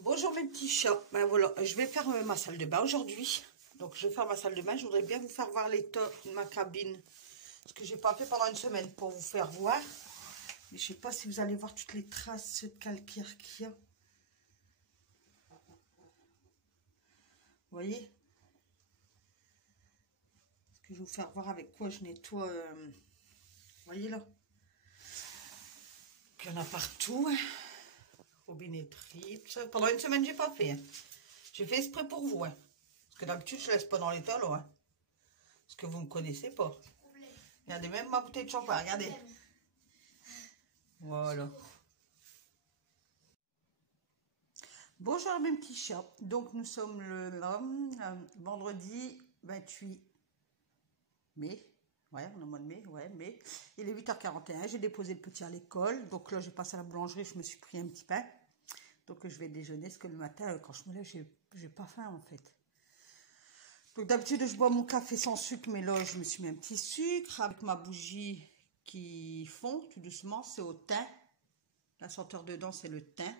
Bonjour mes petits chats, ben voilà, je vais faire ma salle de bain aujourd'hui. Donc je vais faire ma salle de bain, je voudrais bien vous faire voir l'état de ma cabine. Ce que j'ai pas fait pendant une semaine pour vous faire voir. Mais je sais pas si vous allez voir toutes les traces de calcaire qu'il y a. Vous voyez? Ce que je vais vous faire voir avec quoi je nettoie. Vous voyez là? Il y en a partout. Robinetterie, tout ça. Pendant une semaine, j'ai pas fait. Hein. J'ai fait exprès pour vous. Hein. Parce que d'habitude, je laisse pas dans l'état là. Hein. Parce que vous me connaissez pas. Regardez, même ma bouteille de champagne, regardez. Voilà. Bonjour mes petits chats. Donc nous sommes le vendredi 28 mai. Ouais, on est au mois de mai, ouais, mai. Il est 8h41, j'ai déposé le petit à l'école. Donc là, j'ai passé à la boulangerie, je me suis pris un petit pain. Donc je vais déjeuner, parce que le matin, quand je me lève, j'ai pas faim en fait. Donc d'habitude, je bois mon café sans sucre, mais là, je me suis mis un petit sucre avec ma bougie qui fond tout doucement. C'est au thym. La senteur dedans, c'est le thym.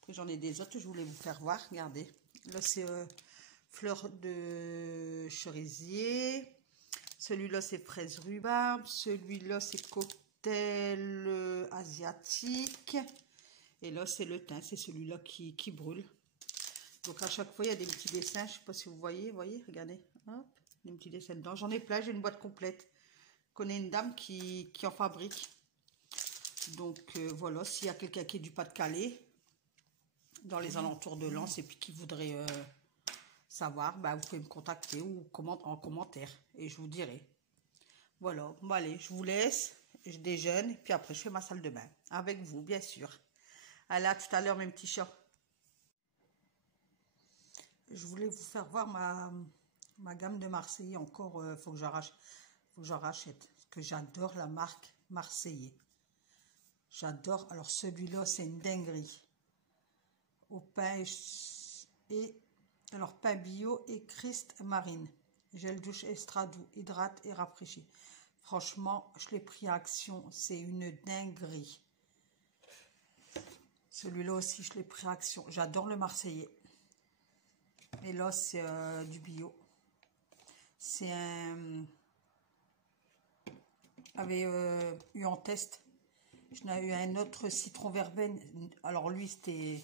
Après, j'en ai des autres, je voulais vous faire voir. Regardez. Là, c'est fleur de cerisier. Celui-là, c'est fraise rhubarbe. Celui-là, c'est cocktail asiatique. Et là, c'est le thym. C'est celui-là qui brûle. Donc, à chaque fois, il y a des petits dessins. Je ne sais pas si vous voyez. Regardez. Hop, des petits dessins dedans. J'en ai plein. J'ai une boîte complète. Je connais une dame qui en fabrique. Donc, voilà. S'il y a quelqu'un qui est du Pas-de-Calais, dans les alentours de Lens, et puis qui voudrait savoir, bah, vous pouvez me contacter ou en commentaire. Et je vous dirai. Voilà. Bon, allez, je vous laisse. Je déjeune. Et puis après, je fais ma salle de bain. Avec vous, bien sûr. Allez, à tout à l'heure, mes petits chats. Je voulais vous faire voir ma gamme de Marseillais. Encore, faut que j'en rachète. Parce que j'adore la marque Marseillais. J'adore. Alors, celui-là, c'est une dinguerie. Au pain et... Alors, pain bio et Christ marine. Gel douche extra doux, hydrate et rafraîchit. Franchement, je l'ai pris à Action. C'est une dinguerie. Celui-là aussi, je l'ai pris à Action. J'adore le Marseillais. Et là, c'est du bio. C'est un... J'avais eu en test. J'en ai eu un autre citron verveine. Alors, lui, c'était...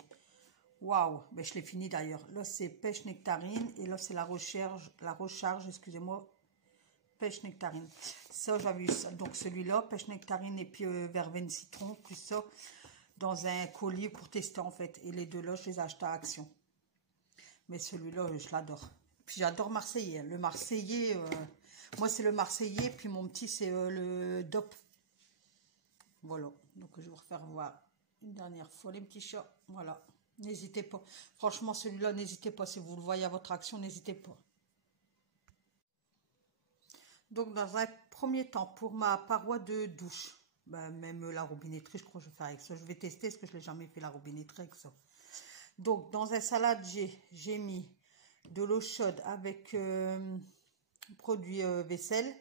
Waouh, ben, je l'ai fini d'ailleurs. Là, c'est pêche nectarine. Et là, c'est la recharge, excusez-moi, pêche nectarine. Ça, j'avais eu ça. Donc, celui-là, pêche nectarine et puis verveine citron, plus ça, dans un colis pour tester en fait. Et les deux là, je les ai achetés à Action. Mais celui-là, je l'adore. Puis j'adore Marseillais. Le Marseillais, moi, c'est le Marseillais. Puis mon petit, c'est le DOP. Voilà. Donc, je vais vous refaire voir une dernière fois les petits chats. Voilà. N'hésitez pas. Franchement, celui-là, n'hésitez pas. Si vous le voyez à votre Action, n'hésitez pas. Donc, dans un premier temps, pour ma paroi de douche, ben, même la robinetterie, je crois que je vais faire avec ça. Je vais tester, parce que je ne l'ai jamais fait la robinetterie avec ça. Donc, dans un salade, j'ai mis de l'eau chaude avec produit vaisselle.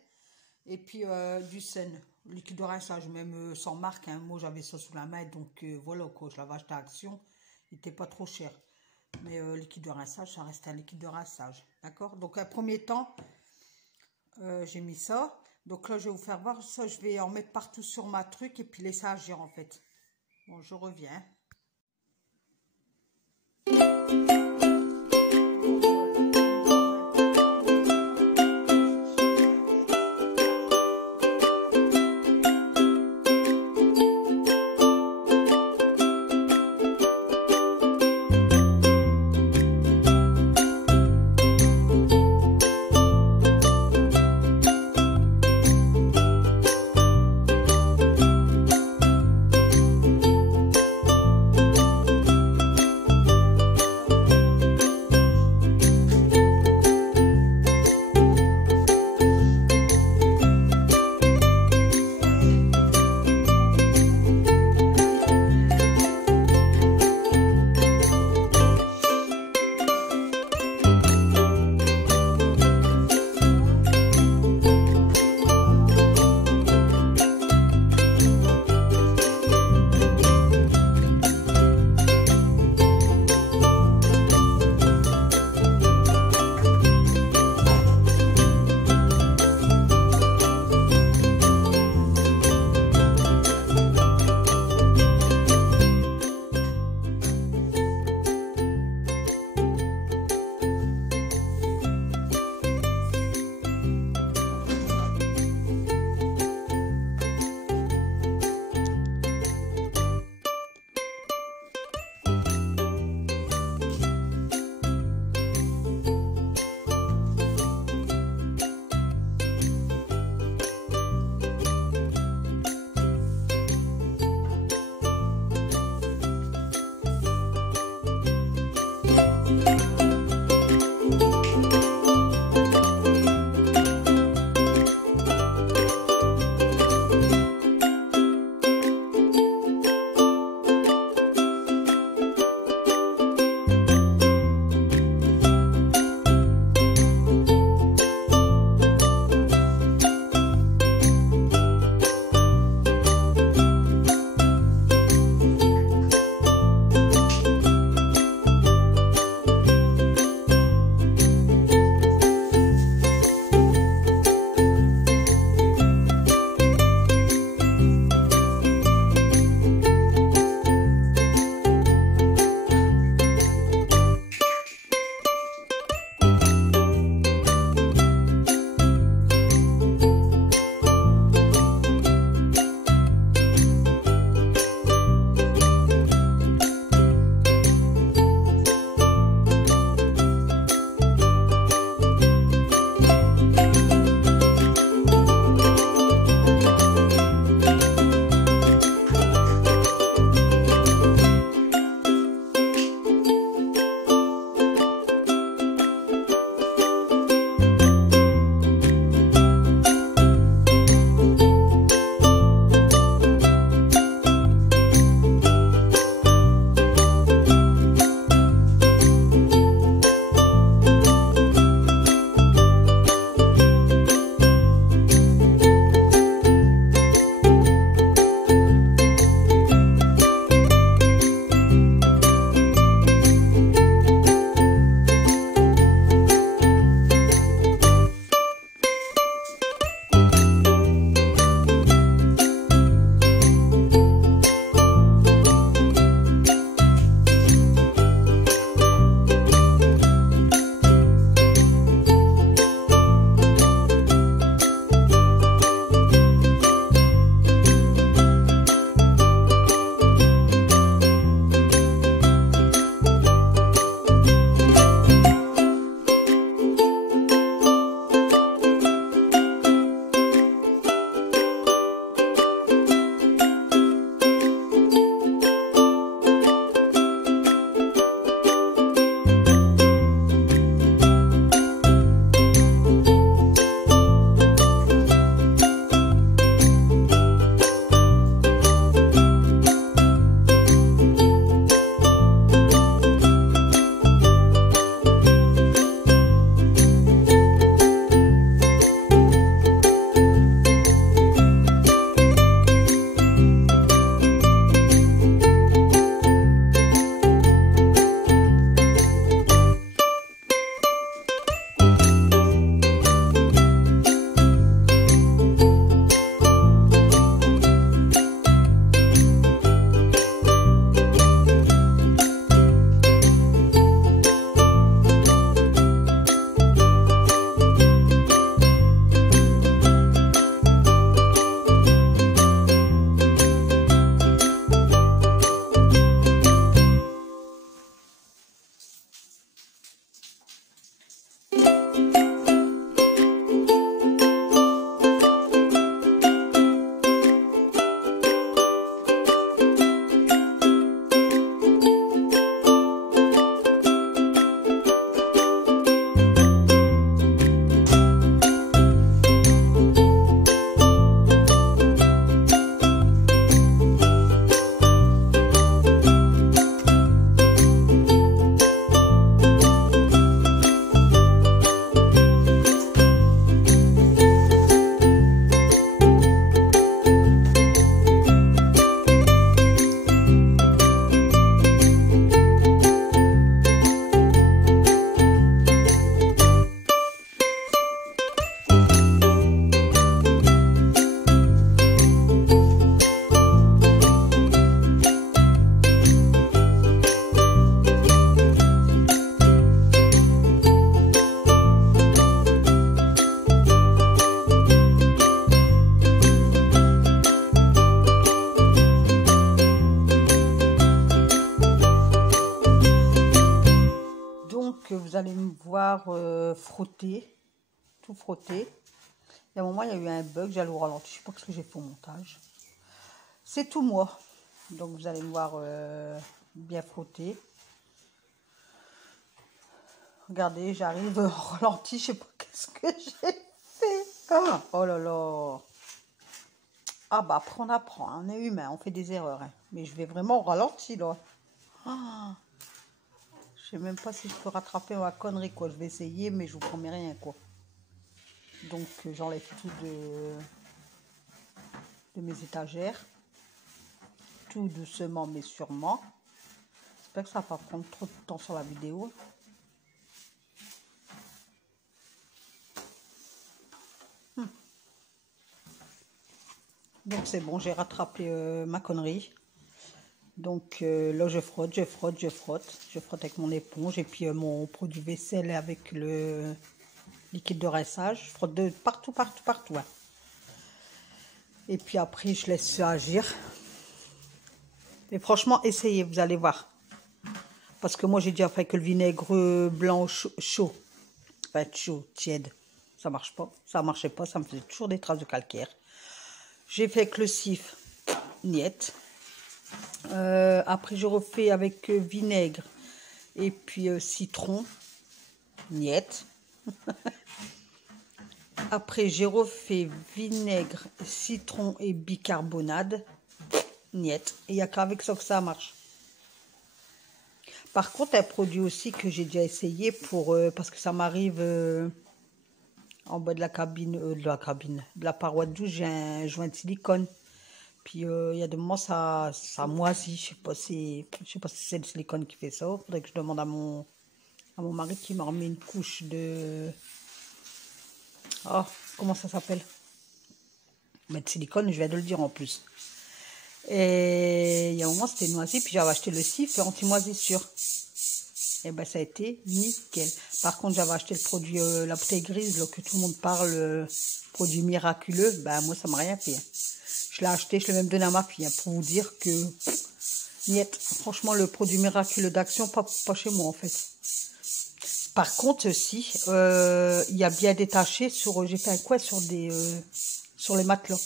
Et puis, du Sun, liquide de rinçage, même sans marque. Hein. Moi, j'avais ça sous la main. Donc, voilà quoi. Je l'avais acheté à Action. Il n'était pas trop cher. Mais liquide de rinçage, ça reste un liquide de rinçage. D'accord? Donc, un premier temps, j'ai mis ça. Donc là, je vais vous faire voir ça. Je vais en mettre partout sur ma truc et puis laisser agir en fait. Bon, je reviens. vous allez me voir frotter, tout frotter. Et à un moment, il y a eu un bug, j'allais au ralenti, je sais pas ce que j'ai fait au montage. C'est tout moi. Donc vous allez me voir bien frotter. Regardez, j'arrive au ralenti, je sais pas qu'est-ce que j'ai fait. Oh là là. Ah bah après on apprend, hein, on est humain, on fait des erreurs. Hein. Mais je vais vraiment au ralenti là. Ah, je sais même pas si je peux rattraper ma connerie quoi. Je vais essayer mais je vous promets rien quoi. Donc j'enlève tout de mes étagères. Tout doucement mais sûrement. J'espère que ça va pas prendre trop de temps sur la vidéo. Donc c'est bon, j'ai rattrapé ma connerie. Donc là je frotte, je frotte, je frotte. Je frotte avec mon éponge et puis mon produit vaisselle avec le liquide de rinçage. Je frotte de partout, partout, partout. Hein. Et puis après je laisse ça agir. Mais franchement, essayez, vous allez voir. Parce que moi j'ai déjà fait que le vinaigre blanc chaud. Enfin chaud, tiède. Ça marche pas. Ça marchait pas, ça me faisait toujours des traces de calcaire. J'ai fait avec le sif, niet. Après, je refais avec vinaigre et puis citron, niet. Après, j'ai refait vinaigre, citron et bicarbonate, niet. Et il n'y a qu'avec ça que ça marche. Par contre, un produit aussi que j'ai déjà essayé pour parce que ça m'arrive en bas de la cabine, de la paroi de douche, j'ai un joint de silicone. Puis il y a des moments ça moisit. Je sais pas si c'est le silicone qui fait ça. Faudrait que je demande à mon mari qui m'a remis une couche de oh, comment ça s'appelle? Mais de silicone, je viens de le dire en plus. Et il y a un moment c'était moisi, puis j'avais acheté le sif anti-moisissure. Et ben ça a été nickel. Par contre, j'avais acheté le produit, la bouteille grise là, que tout le monde parle, produit miraculeux. Ben moi ça m'a rien fait. Hein. Je l'ai acheté, je l'ai même donné à ma fille hein, pour vous dire que niet, franchement le produit miraculeux d'Action, pas chez moi en fait. Par contre, si, il y a bien détaché sur, j'ai fait un coin sur sur les matelas.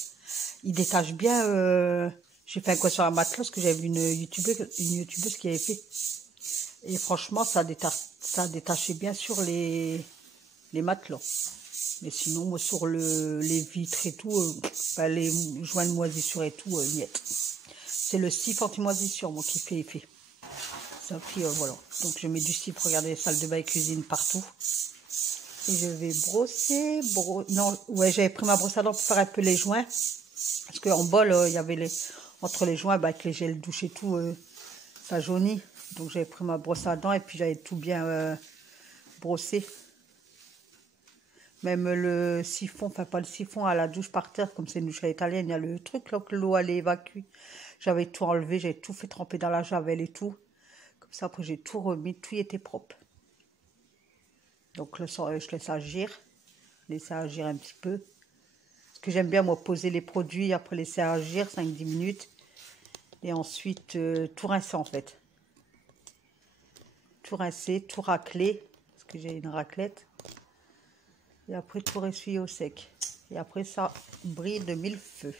Il détache bien, j'ai fait un coin sur la matelas parce que j'avais vu une youtubeuse qui avait fait. Et franchement, ça détachait bien sur les matelas. Mais sinon, moi, sur les vitres et tout, les joints de moisissure et tout, niet. C'est le sif anti-moisissure, moi, qui fait effet. Ça, puis voilà. Donc, je mets du sif, regardez, les salles de bain et cuisine partout. Et je vais brosser, non, ouais, j'avais pris ma brosse à dents pour faire un peu les joints. Parce qu'en bas, là, il y avait entre les joints, avec les gels douche et tout, ça jaunit. Donc, j'avais pris ma brosse à dents et puis j'avais tout bien brossé. Même le siphon, enfin pas le siphon, à la douche par terre, comme c'est une douche à l'italienne, il y a le truc là que l'eau allait évacuer. J'avais tout enlevé, j'avais tout fait tremper dans la javel et tout. Comme ça, après j'ai tout remis, tout y était propre. Donc là, je laisse agir. Laisser agir un petit peu. Parce que j'aime bien, moi, poser les produits, après laisser agir 5-10 minutes. Et ensuite, tout rincer en fait. Tout rincer, tout racler. Parce que j'ai une raclette. Et après, tout ressuyer au sec. Et après, ça brille de mille feux.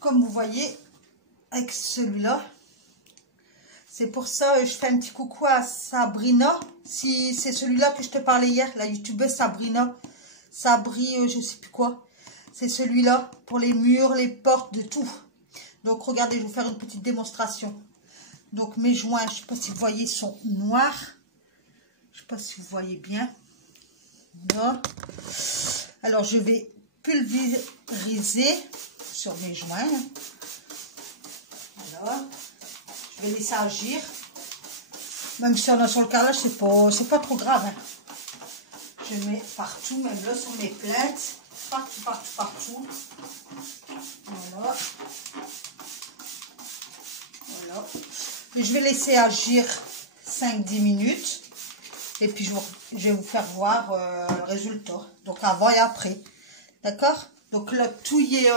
Comme vous voyez, avec celui-là, c'est pour ça que je fais un petit coucou à Sabrina. Si c'est celui-là que je te parlais hier, la youtubeuse Sabrina. Sabri, je sais plus quoi. C'est celui-là pour les murs, les portes, de tout. Donc regardez, je vais vous faire une petite démonstration. Donc mes joints, je ne sais pas si vous voyez, sont noirs. Je ne sais pas si vous voyez bien. Là. Alors je vais pulvériser sur mes joints. Alors, je vais laisser agir. Même si on a sur le carrelage, c'est pas trop grave. Hein. Je mets partout, même là sur mes plaintes. Partout, partout, partout. Voilà. Voilà. Et je vais laisser agir 5-10 minutes. Et puis je vais vous faire voir le résultat. Donc avant et après. D'accord? Donc là, tout y est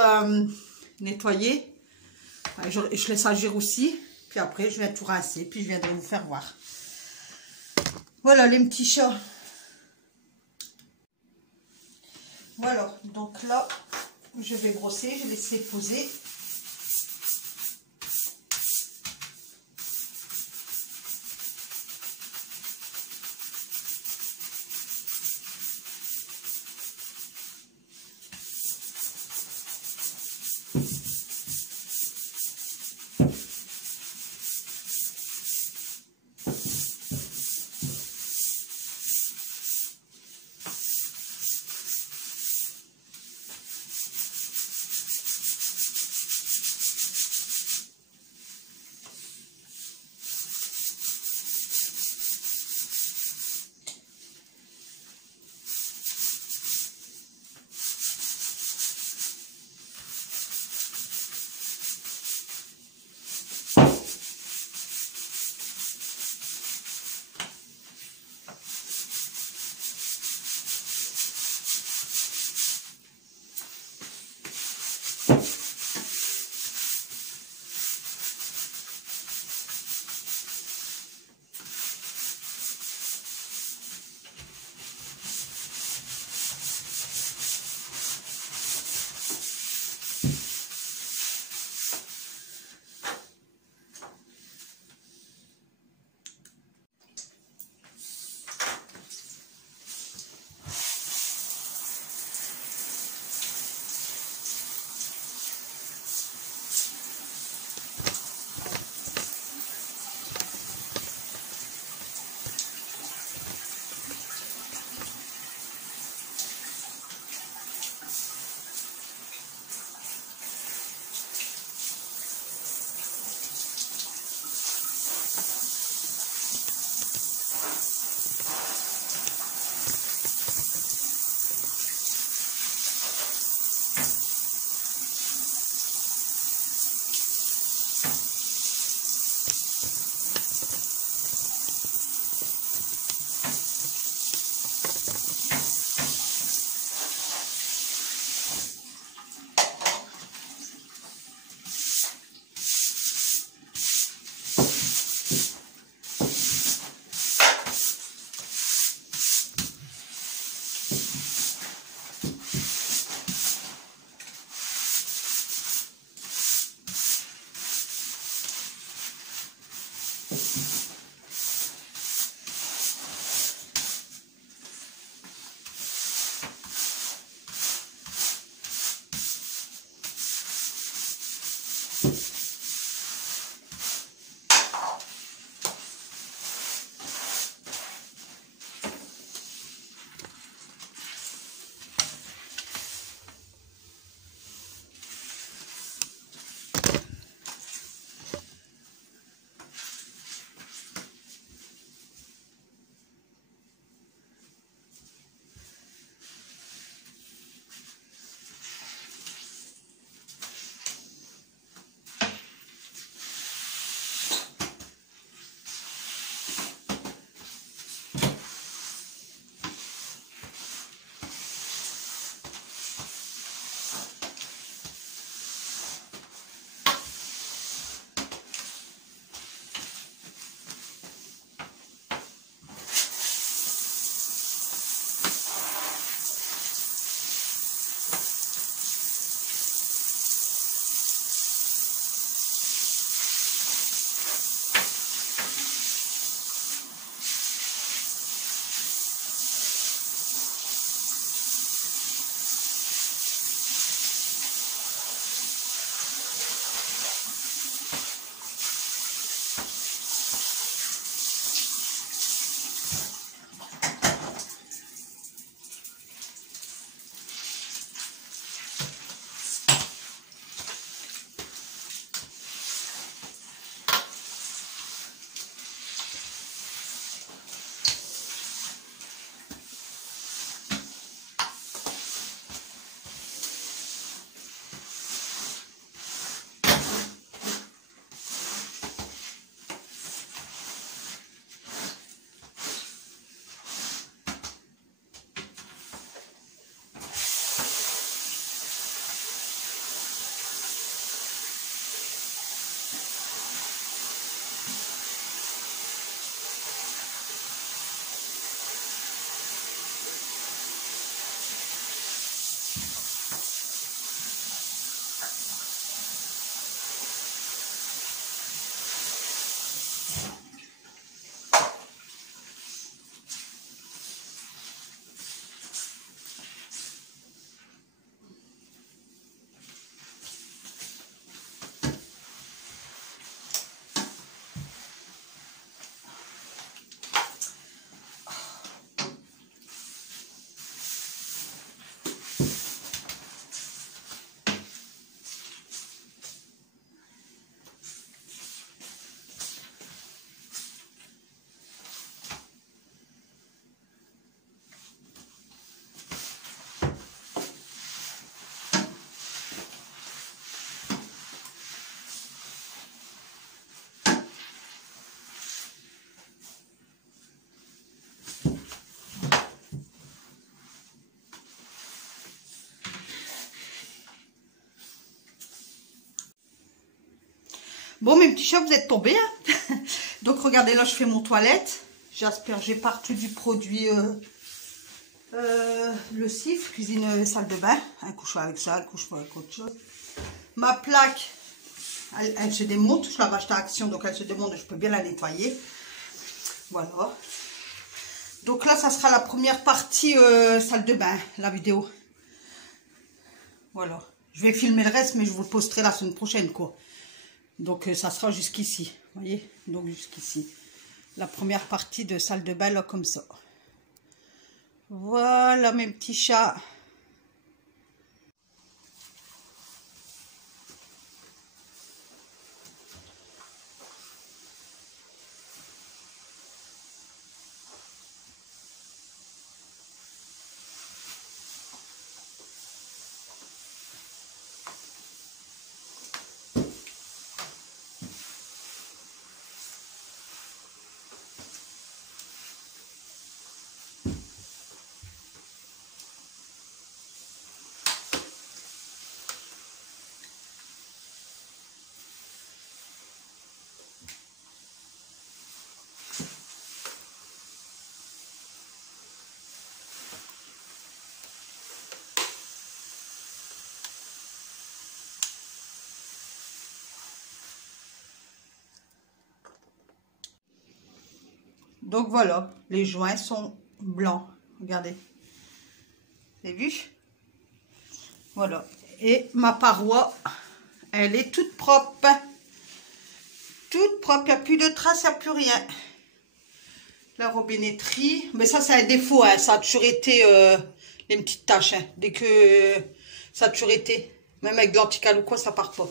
nettoyé. Je laisse agir aussi. Puis après, je viens tout rincer. Puis je viendrai vous faire voir. Voilà les petits chats. Voilà. Donc là, je vais brosser. Je vais laisser poser. Bon, mes petits chats, vous êtes tombés. Hein. Donc, regardez, là, je fais mon toilette. J'ai aspergé partout du produit, le cif, cuisine, salle de bain. Un couche avec ça, un couche avec autre chose. Ma plaque, elle se démonte. Je l'avais acheté à Action, donc elle se démonte. Je peux bien la nettoyer. Voilà. Donc là, ça sera la première partie salle de bain, la vidéo. Voilà. Je vais filmer le reste, mais je vous le posterai la semaine prochaine, quoi. Donc, ça sera jusqu'ici. Vous voyez? Donc, jusqu'ici. La première partie de salle de bain, là, comme ça. Voilà, mes petits chats. Donc voilà, les joints sont blancs. Regardez. Vous avez vu? Voilà. Et ma paroi, elle est toute propre. Toute propre, il n'y a plus de traces, il n'y a plus rien. La robinetterie, mais ça c'est un défaut, hein. Ça a toujours été les petites taches. Hein. Dès que ça a toujours été, même avec de l'antical ou quoi, ça part pas.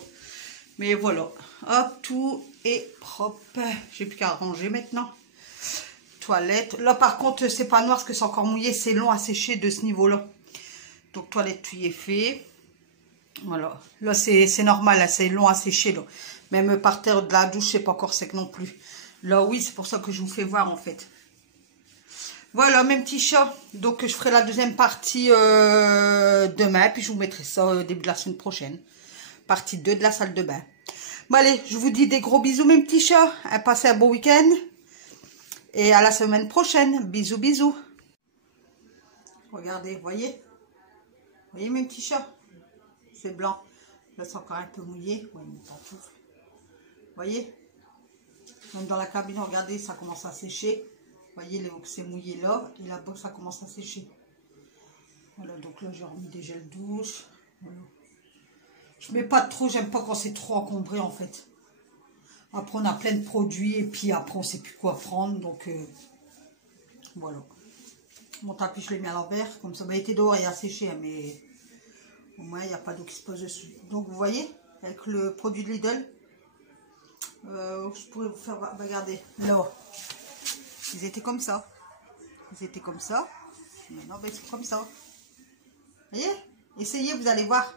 Mais voilà, hop, tout est propre. J'ai plus qu'à ranger maintenant. Toilette. Là, par contre, c'est pas noir parce que c'est encore mouillé. C'est long à sécher de ce niveau-là. Donc, toilette, tout y est fait. Voilà. Là, c'est normal. Hein, c'est long à sécher. Là. Même par terre de la douche, c'est pas encore sec non plus. Là, oui, c'est pour ça que je vous fais voir, en fait. Voilà, mes petits chats. Donc, je ferai la deuxième partie demain. Puis, je vous mettrai ça au début de la semaine prochaine. Partie 2 de la salle de bain. Bon, allez, je vous dis des gros bisous, mes petits chats. Passez un bon week-end. Et à la semaine prochaine. Bisous, bisous. Regardez, voyez? Voyez mes petits chats? C'est blanc. Là, c'est encore un peu mouillé. Ouais, mais pas tout. Voyez? Même dans la cabine, regardez, ça commence à sécher. Voyez, c'est mouillé là. Et là-bas, ça commence à sécher. Voilà, donc là, j'ai remis des gels douche. Voilà. Je mets pas trop, j'aime pas quand c'est trop encombré, en fait. Après, on a plein de produits et puis après, on ne sait plus quoi prendre. Donc, voilà. Mon tapis, je l'ai mis à l'envers. Comme ça, il était dehors et a séché. Mais au moins, il n'y a pas d'eau qui se pose dessus. Donc, vous voyez, avec le produit de Lidl, je pourrais vous faire regarder. Là, ils étaient comme ça. Ils étaient comme ça. Maintenant, ben, c'est comme ça. Vous voyez? Essayez, vous allez voir.